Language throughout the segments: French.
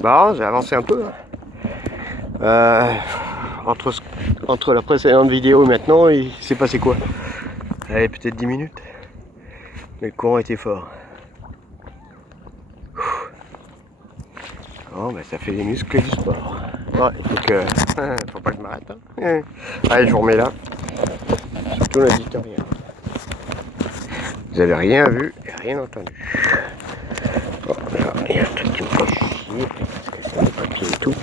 Bah, j'ai avancé un peu. Entre la précédente vidéo et maintenant, il s'est passé quoi? Allez, peut-être 10 minutes. Mais le courant était fort. Oh, bah, ça fait les muscles du sport. Ouais, donc, faut pas que je m'arrête. Hein. Allez, je vous remets là. Surtout ne dites rien. Vous avez rien vu et rien entendu. Bon, là, il y a un truc qui me fait chier. Parce que c'est des papiers et tout.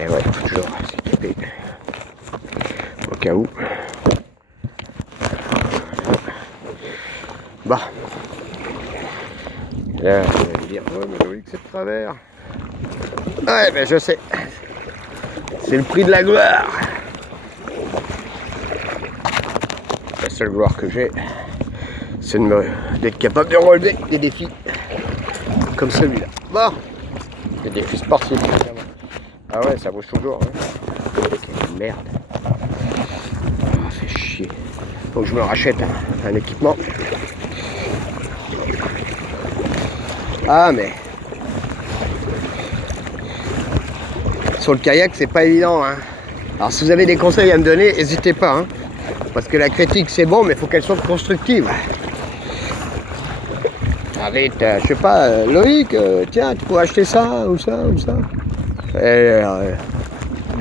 Et ouais, il faut toujours s'équiper. Au cas où. Bah. Là, vous allez me dire, oh, mais Loïc, c'est de travers. Ouais, ben je sais. C'est le prix de la gloire. La seule gloire que j'ai, c'est d'être capable de relever des défis comme celui-là. Bon, des défis sportifs, évidemment. Ah ouais, ça bouge toujours. Hein. Quelle merde. Oh, fait chier. Faut que je me rachète un équipement. Ah, mais sur le kayak, c'est pas évident. Hein. Alors, si vous avez des conseils à me donner, n'hésitez pas. Hein. Parce que la critique, c'est bon, mais il faut qu'elle soit constructive. Allez, je sais pas, Loïc, tiens, tu pourrais acheter ça, ou ça, ou ça.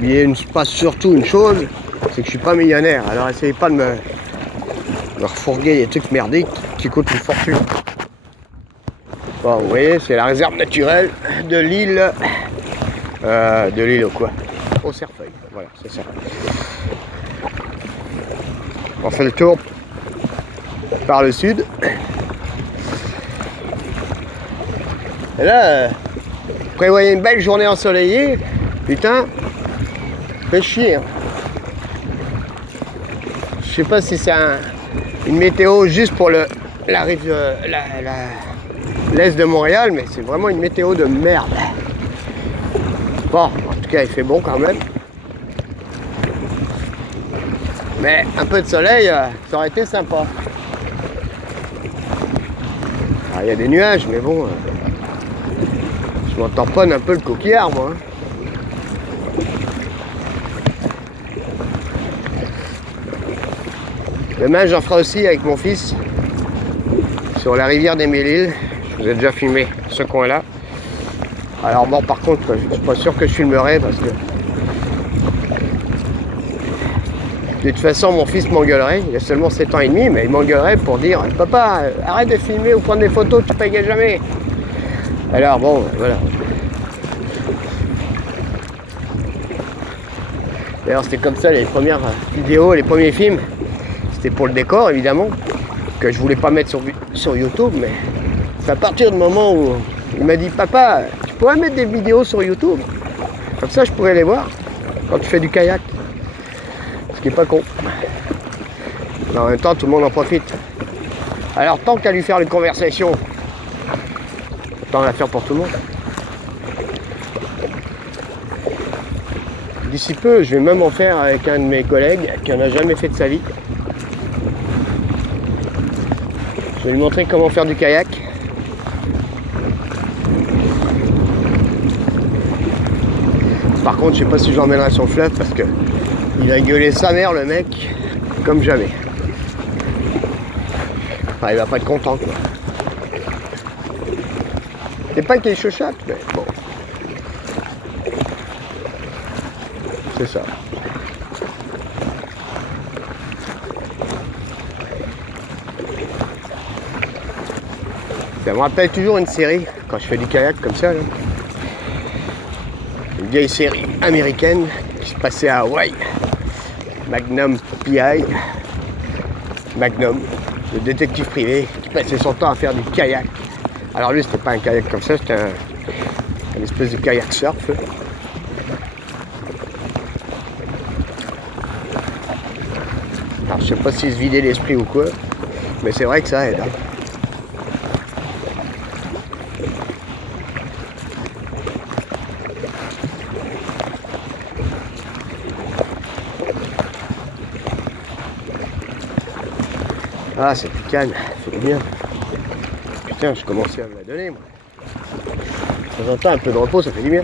Il se passe surtout une chose, c'est que je suis pas millionnaire. Alors, essayez pas de me refourguer des trucs merdiques qui coûtent une fortune. Bon, vous voyez, c'est la réserve naturelle de l'île. De l'île au quoi? Au Cerfeuil. Voilà, c'est ça. On fait le tour par le sud. Et là, prévoyez une belle journée ensoleillée. Putain, fait chier. Hein. Je sais pas si c'est une météo juste pour la rive, l'est de Montréal, mais c'est vraiment une météo de merde. Bon, en tout cas, il fait bon quand même. Mais un peu de soleil, ça aurait été sympa. Alors, il y a des nuages, mais bon, je m'en tamponne un peu le coquillard, moi. Demain, j'en ferai aussi avec mon fils sur la rivière des Mille-Îles. Je vous ai déjà filmé ce coin-là. Alors bon, par contre, je suis pas sûr que je filmerai parce que de toute façon, mon fils m'engueulerait. Il a seulement 7 ans et demi, mais il m'engueulerait pour dire « Papa, arrête de filmer ou prendre des photos, tu payes jamais !» Alors bon, voilà. D'ailleurs, c'était comme ça les premières vidéos, les premiers films. C'était pour le décor, évidemment, que je voulais pas mettre sur YouTube, mais c'est à partir du moment où il m'a dit « Papa, tu pourrais mettre des vidéos sur YouTube ? Comme ça, je pourrais les voir quand tu fais du kayak. » Ce qui est pas con. Mais en même temps, tout le monde en profite. Alors, tant qu'à lui faire une conversation, autant la faire pour tout le monde. D'ici peu, je vais même en faire avec un de mes collègues qui en a jamais fait de sa vie. Je vais lui montrer comment faire du kayak. Par contre, je sais pas si je l'emmènerai sur le fleuve parce que il va gueuler sa mère, le mec, comme jamais. Enfin, il va pas être content, quoi. C'est pas qu'il chochote, mais bon. C'est ça. Ça me rappelle toujours une série, quand je fais du kayak comme ça, là. Une vieille série américaine qui se passait à Hawaï. Magnum P.I. Magnum, le détective privé qui passait son temps à faire du kayak. Alors lui, c'était pas un kayak comme ça, c'était une espèce de kayak surf. Alors je sais pas s'il se vidait l'esprit ou quoi, mais c'est vrai que ça aide. Hein. Ah, c'est plus calme, c'est bien. Putain, je commençais à me la donner, moi. De temps en temps, un peu de repos, ça fait du bien.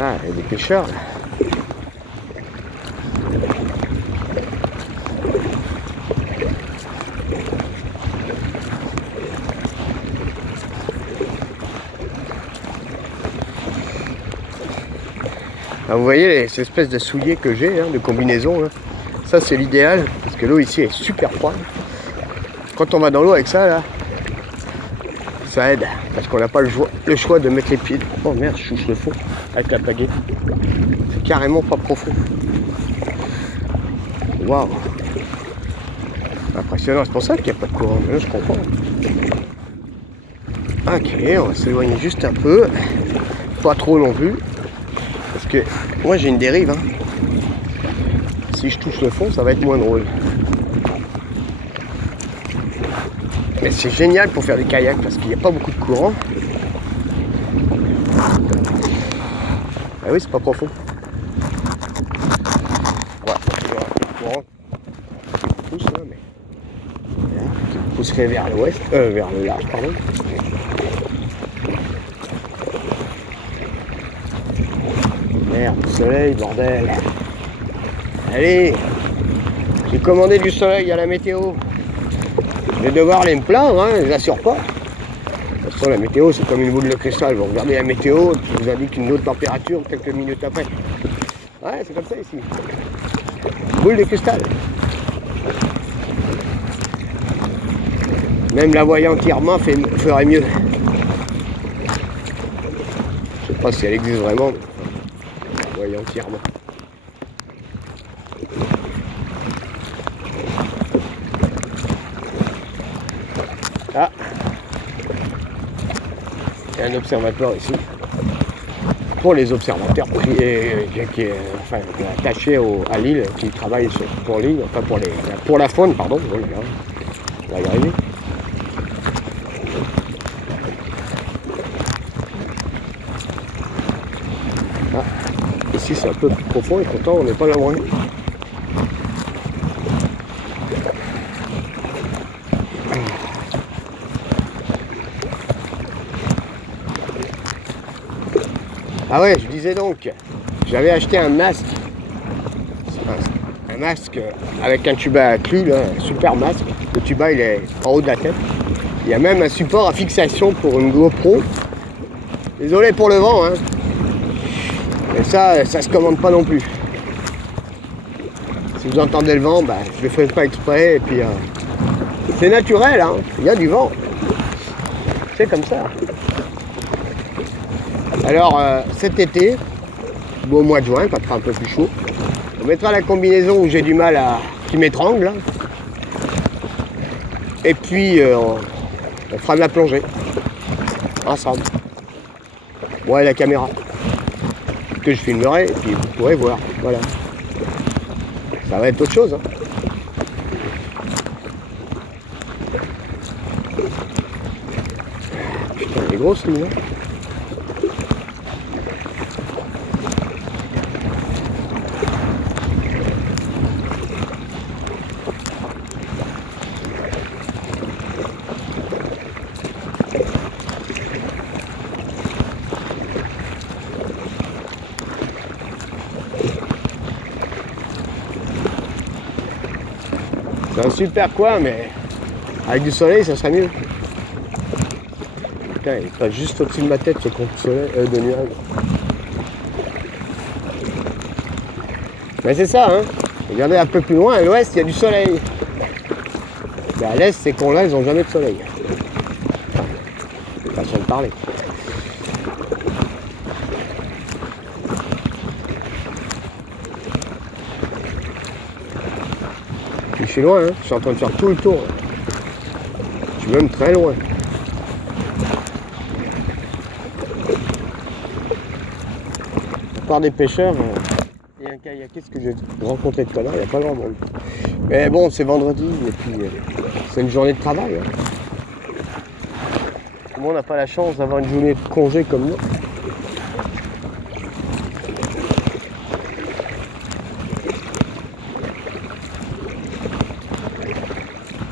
Ah, il y a des pêcheurs là. Ah, vous voyez ces espèces de souliers que j'ai, hein, de combinaison, là. Ça c'est l'idéal, parce que l'eau ici est super froide. Quand on va dans l'eau avec ça, là, ça aide, parce qu'on n'a pas le choix de mettre les pieds. Oh merde, je touche le fond avec la pagaie. C'est carrément pas profond. Waouh! Impressionnant, c'est pour ça qu'il n'y a pas de courant, mais là je comprends. Ok, on va s'éloigner juste un peu. Pas trop non plus. Parce que moi j'ai une dérive. Hein. Si je touche le fond, ça va être moins drôle. Mais c'est génial pour faire du kayak parce qu'il n'y a pas beaucoup de courant. Ah oui, c'est pas profond. Ouais, le courant qui pousse là, mais qui pousserait vers l'ouest, vers le large, pardon. Merde, le soleil, bordel. Allez, j'ai commandé du soleil à la météo. Je vais devoir aller me plaindre, hein, je l'assure pas. De toute façon, la météo, c'est comme une boule de cristal. Vous regardez la météo, qui vous indique une autre température quelques minutes après. Ouais, c'est comme ça ici. Boule de cristal. Même la voyante Irma ferait mieux. Je sais pas si elle existe vraiment. La voyante Irma. Ah, il y a un observatoire ici. Pour les observateurs enfin, attachés à l'île, qui travaillent pour l'île, enfin pour la faune, pardon. Oh là là, on va y arriver. Ah, ici c'est un peu plus profond et pourtant on n'est pas là loin. Ah ouais, je disais donc, j'avais acheté un masque, un masque avec un tuba inclus, là, un super masque. Le tuba il est en haut de la tête. Il y a même un support à fixation pour une GoPro. Désolé pour le vent, hein. Mais ça se commande pas non plus. Si vous entendez le vent, bah, je le fais pas exprès et puis c'est naturel, hein. Il y a du vent. C'est comme ça. Alors cet été, au mois de juin, quand il sera un peu plus chaud, on mettra la combinaison où j'ai du mal qui m'étrangle. Et puis on fera de la plongée. Ensemble. Moi et la caméra. Que je filmerai et puis vous pourrez voir. Voilà. Ça va être autre chose. Hein. Putain, elle est grosse celui-là. C'est un super coin, mais avec du soleil, ça serait mieux. Putain, il passe juste au-dessus de ma tête ce compte de nuages. Mais c'est ça, hein. Regardez un peu plus loin, à l'ouest, il y a du soleil. Mais à l'est, ces cons-là, ils n'ont jamais de soleil. C'est façon de parler. Je suis loin, hein. Je suis en train de faire tout le tour. Je suis même très loin. À part des pêcheurs, il y a un kayakiste que j'ai rencontré tout à l'heure, il n'y a pas grand monde. Mais bon, c'est vendredi et puis c'est une journée de travail. Hein. Tout le monde n'a pas la chance d'avoir une journée de congé comme nous.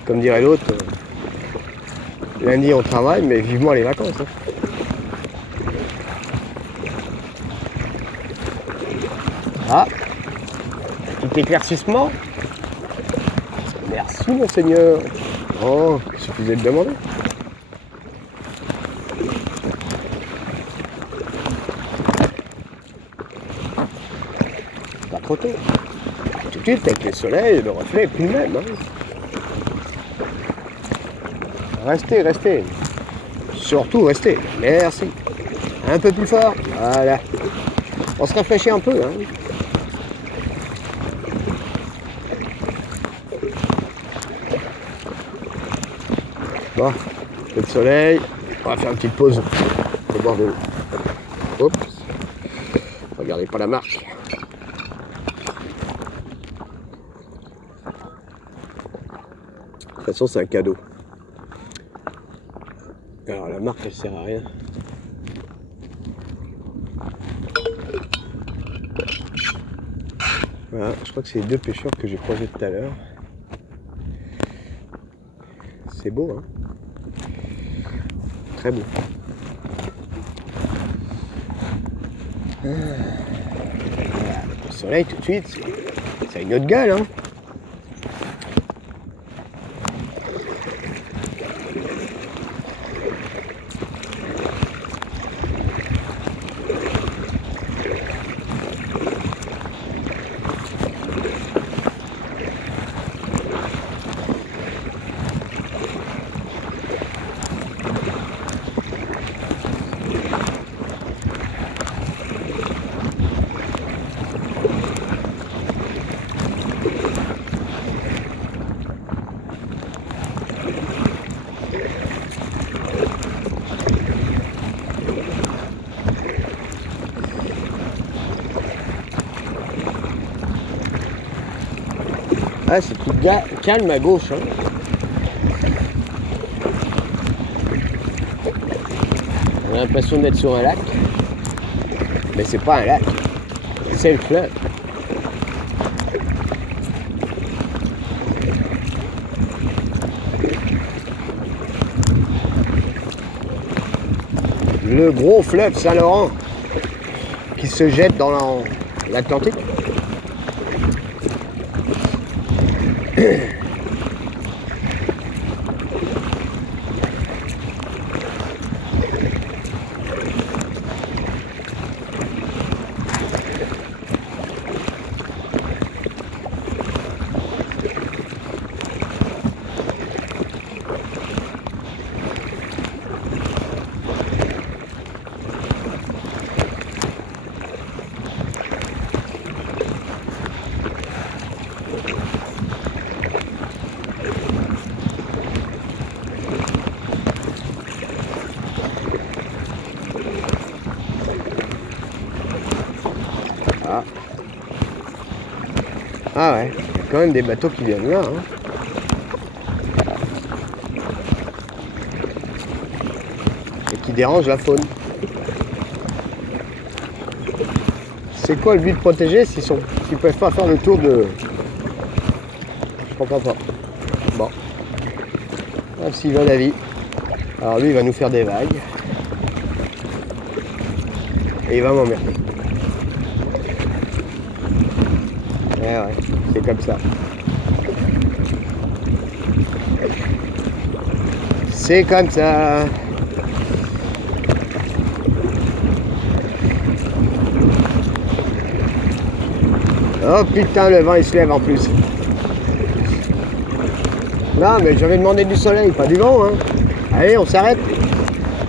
Comme dirait l'autre, lundi on travaille, mais vivement les vacances. Hein. Ah, petit éclaircissement. Merci monseigneur. Oh, il suffisait de demander. Pas trop tôt. Tout de suite avec le soleil, le reflet est plus le même. Hein. Restez, restez. Surtout restez. Merci. Un peu plus fort. Voilà. On se rafraîchit un peu. Hein. Bon, le soleil. On va faire une petite pause au bord de l'eau. Oups. Regardez pas la marque. De toute façon, c'est un cadeau. Alors la marque elle sert à rien. Voilà, je crois que c'est les deux pêcheurs que j'ai croisés tout à l'heure. C'est beau, hein. Très beau. Voilà, le soleil tout de suite, c'est une autre gueule, hein. Ah, c'est tout calme à gauche. Hein. On a l'impression d'être sur un lac. Mais c'est pas un lac. C'est le fleuve. Le gros fleuve Saint-Laurent qui se jette dans l'Atlantique. Ah. Ah ouais, il y a quand même des bateaux qui viennent là. Hein. Et qui dérangent la faune. C'est quoi le but de protéger s'ils peuvent pas faire le tour de... Je comprends pas. Bon. Ah, s'il va la vie. Alors lui il va nous faire des vagues. Et il va m'emmerder. Ouais, c'est comme ça. C'est comme ça. Oh putain, le vent il se lève en plus. Non, mais j'avais demandé du soleil, pas du vent, hein. Allez, on s'arrête.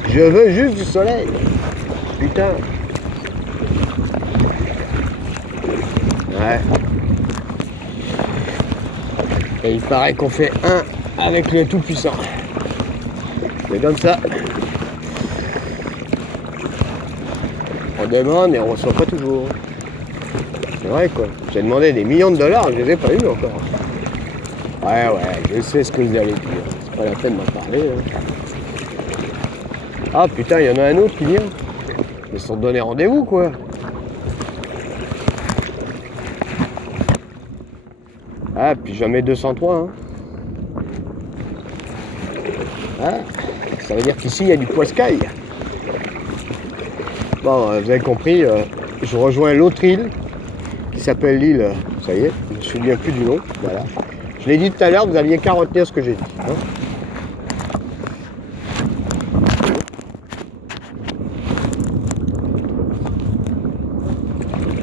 Je veux juste du soleil. Putain. Ouais. Et il paraît qu'on fait un avec le Tout-Puissant. Mais comme ça, on demande et on reçoit pas toujours. C'est vrai quoi. J'ai demandé des millions de dollars, je les ai pas eu encore. Ouais, je sais ce que vous allez dire. C'est pas la peine d'en parler. Hein. Ah putain, il y en a un autre qui vient. Ils se sont donné rendez-vous, quoi. Ah, puis jamais 203. Hein. Ah, ça veut dire qu'ici, il y a du poiscaille. Bon, vous avez compris, je rejoins l'autre île qui s'appelle l'île, ça y est, je ne me souviens plus du nom, voilà. Je l'ai dit tout à l'heure, vous aviez qu'à retenir ce que j'ai dit. Hein.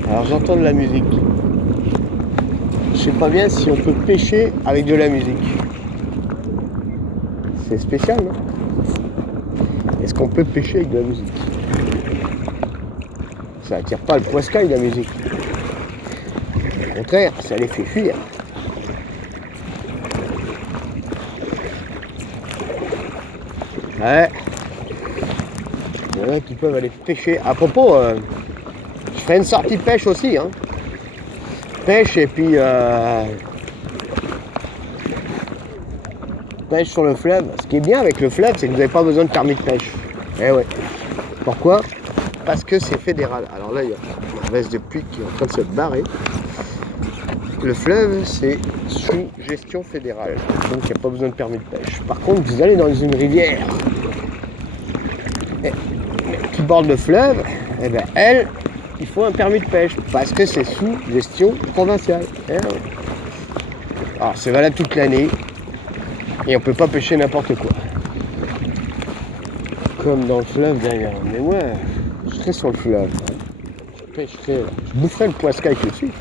Alors j'entends de la musique. Je sais pas bien si on peut pêcher avec de la musique. C'est spécial, non? Est-ce qu'on peut pêcher avec de la musique? Ça attire pas le poiscaille, la musique. Au contraire, ça les fait fuir. Ouais. Il y en a qui peuvent aller pêcher. À propos, je ferai une sortie pêche aussi. Hein. Pêche et puis pêche sur le fleuve. Ce qui est bien avec le fleuve, c'est que vous n'avez pas besoin de permis de pêche. Eh ouais. Pourquoi? Parce que c'est fédéral. Alors là, il y a un veste de pluie qui est en train de se barrer. Le fleuve, c'est sous gestion fédérale. Donc, il n'y a pas besoin de permis de pêche. Par contre, vous allez dans une rivière qui borde le fleuve, eh ben, elle, il faut un permis de pêche. Parce que c'est sous gestion provinciale. Alors, c'est valable toute l'année. Et on ne peut pas pêcher n'importe quoi. Comme dans le fleuve d'ailleurs. Mais moi, je serais sur le fleuve. Hein. Je pêcherais, je boufferais le poiscaille tout de suite.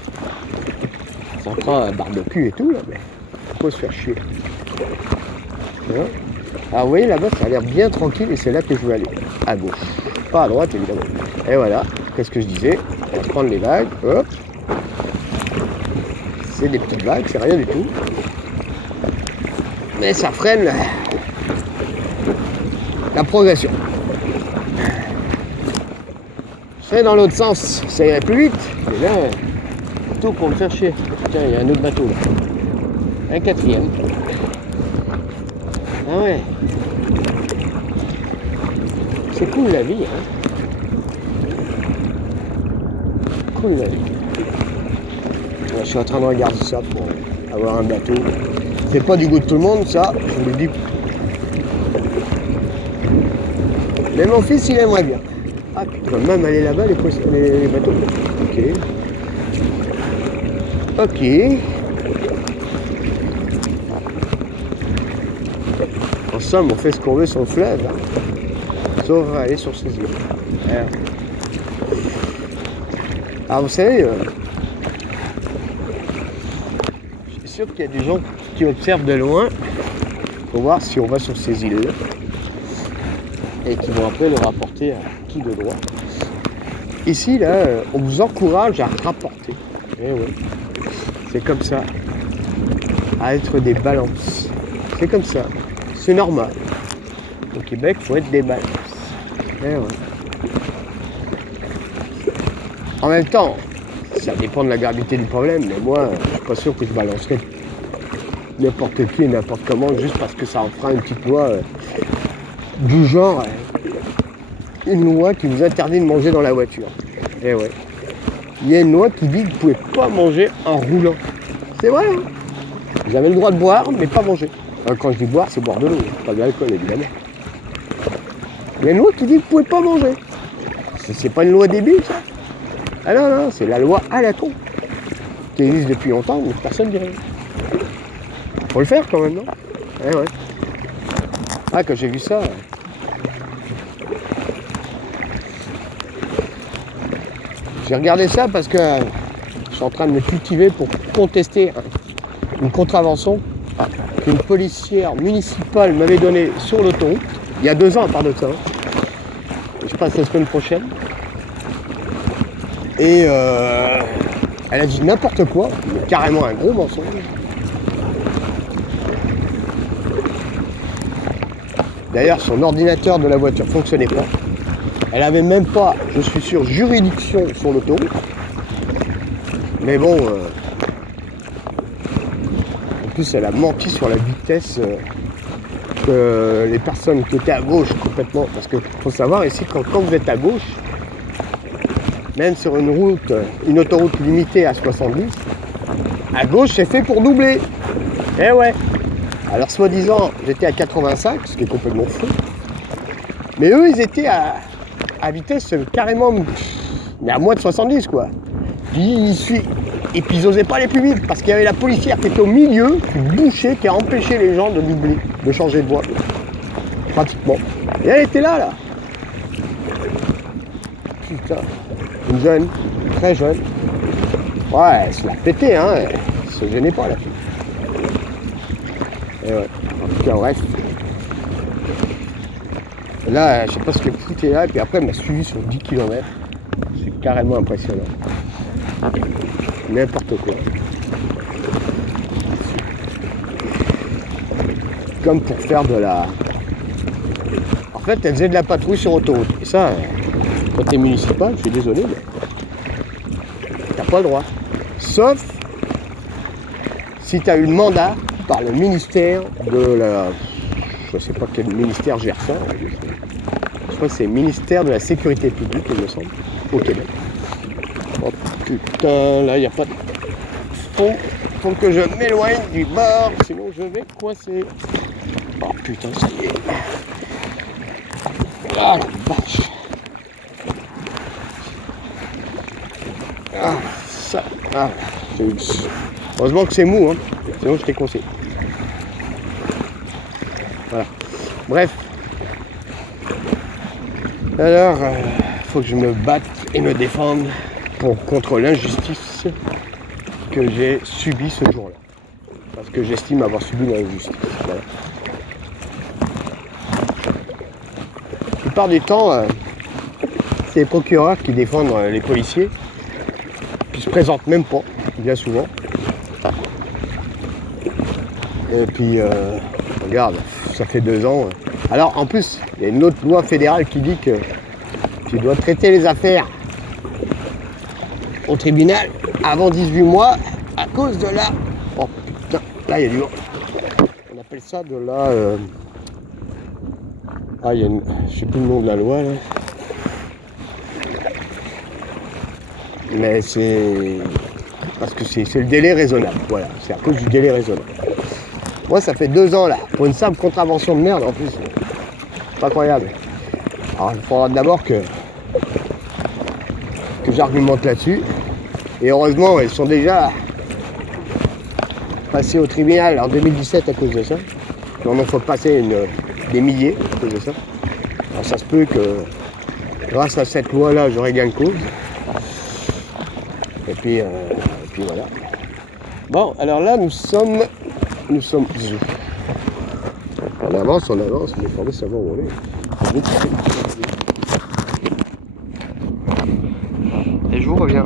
Ça prend un barbecue et tout, là, mais faut se faire chier. Hein. Alors vous voyez là-bas, ça a l'air bien tranquille et c'est là que je veux aller. À gauche. Pas à droite évidemment. Et voilà, qu'est-ce que je disais? On va prendre les vagues, hop. C'est des petites vagues, c'est rien du tout. Mais ça freine la progression. C'est dans l'autre sens, ça irait plus vite. Mais là, tout pour me faire chier. Tiens, il y a un autre bateau là. Un quatrième. Ah ouais. C'est cool la vie, hein. Cool la vie. Là, je suis en train de regarder ça pour avoir un bateau. C'est pas du goût de tout le monde, ça, je vous le dis. Mais mon fils, il aimerait bien. Ah, tu peux même aller là-bas, les bateaux. Ok. Ok. En somme, on fait ce qu'on veut sur le fleuve. Hein. Sauf aller sur ces îles. Alors, vous savez, je suis sûr qu'il y a des gens qui observent de loin pour voir si on va sur ces îles et qui vont après le rapporter à qui de droit. Ici, là, on vous encourage à rapporter. Eh ouais. C'est comme ça. À être des balances. C'est comme ça. C'est normal. Au Québec, il faut être des balances. Eh ouais. En même temps, ça dépend de la gravité du problème, mais moi, je suis pas sûr que je balancerai n'importe qui et n'importe comment juste parce que ça en fera une petite loi du genre, une loi qui vous interdit de manger dans la voiture. Eh ouais. Il y a une loi qui dit que vous ne pouvez pas manger en roulant. C'est vrai, hein. Vous avez le droit de boire, mais pas manger. Alors, quand je dis boire, c'est boire de l'eau, pas de l'alcool, évidemment. Il y a une loi qui dit que vous ne pouvez pas manger. C'est pas une loi débile, ça. Ah non, non, c'est la loi à la con. Qui existe depuis longtemps, mais personne ne dit rien. Faut le faire quand même, non? Eh ouais. Ah, quand j'ai vu ça... J'ai regardé ça parce que je suis en train de me cultiver pour contester une contravention qu'une policière municipale m'avait donnée sur l'autoroute, il y a 2 ans à part de ça. Je passe la semaine prochaine. Et elle a dit n'importe quoi, mais carrément un gros mensonge. D'ailleurs, son ordinateur de la voiture ne fonctionnait pas. Elle avait même pas, je suis sûr, juridiction sur l'autoroute. Mais bon, plus, elle a menti sur la vitesse que les personnes qui étaient à gauche complètement. Parce qu'il faut savoir ici, quand vous êtes à gauche, même sur une autoroute limitée à 70, à gauche, c'est fait pour doubler. Eh ouais. Alors, soi-disant, j'étais à 85, ce qui est complètement fou. Mais eux, ils étaient à vitesse carrément, mais à moins de 70, quoi. Et puis ils n'osaient pas aller plus vite parce qu'il y avait la policière qui était au milieu, qui bouchait, qui a empêché les gens de doubler, de changer de voie. Pratiquement. Et elle était là. Putain. Une jeune, très jeune. Ouais, elle se l'a pété, hein. Elle se gênait pas, la fille. Et ouais. En tout cas, bref. Là, je sais pas ce qu'elle foutait là, et puis après, elle m'a suivi sur 10 km. C'est carrément impressionnant. N'importe quoi. Comme pour faire de la... En fait, elle faisait de la patrouille sur autoroute. Et ça, quand t'es municipal, je suis désolé, mais t'as pas le droit. Sauf si t'as eu le mandat par le ministère de la... Je sais pas quel ministère gère ça. Je crois que c'est le ministère de la Sécurité publique, il me semble, au Québec. Oh putain, là, il n'y a pas de fond. Faut que je m'éloigne du bord, sinon je vais coincer. Oh putain, ça y est. Ah la vache. Ah, ça. Ah, heureusement que c'est mou, hein. Sinon je t'ai coincé. Voilà. Bref. Alors, faut que je me batte et me défende contre l'injustice que j'ai subie ce jour-là. Parce que j'estime avoir subi l'injustice. Voilà. La plupart du temps, c'est les procureurs qui défendent les policiers, qui se présentent même pas, bien souvent. Et puis, regarde, ça fait 2 ans. Alors, en plus, il y a une autre loi fédérale qui dit que tu dois traiter les affaires au tribunal avant 18 mois à cause de la... Oh putain, là il y a du vent. On appelle ça de la... Ah, il y a une... Je sais plus le nom de la loi là. Mais c'est... Parce que c'est le délai raisonnable. Voilà, c'est à cause du délai raisonnable. Moi ça fait 2 ans là, pour une simple contravention de merde en plus. C'est incroyable. Alors il faudra d'abord que j'argumente là-dessus. Et heureusement, ils sont déjà passés au tribunal en 2017 à cause de ça. Il en faut passer des milliers à cause de ça. Alors ça se peut que grâce à cette loi-là, j'aurai gain de cause. Et puis voilà. Bon, alors là, nous sommes... On avance, mais il faudrait savoir où on est. Et je vous reviens.